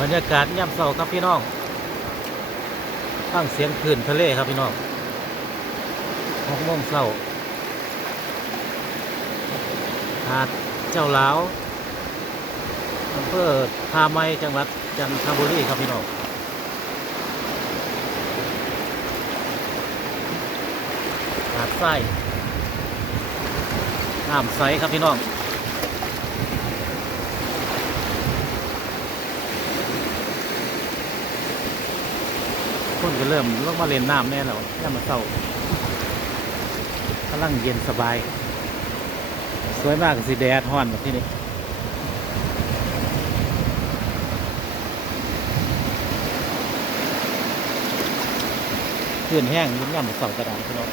บรรยากาศย่ำเศร้าครับพี่น้องฟังเสียงคลื่นทะเลครับพี่น้องหกโมงเศร้าหาดเจ้าหลาวอำเภอพาไมจังหวัดจันทบุรีครับพี่น้องหาดทรายน้ำใสครับพี่น้อง คนก็เริ่มลงมาเล่นน้ำแน่แล้วแค่มาเศร้ากำลังเย็นสบาย สวยมากสิแดดฮ้อนแบบที่นี่ขึ้นแห้งยุ่งย่ำมาเศร้ากระดานพี่น้อง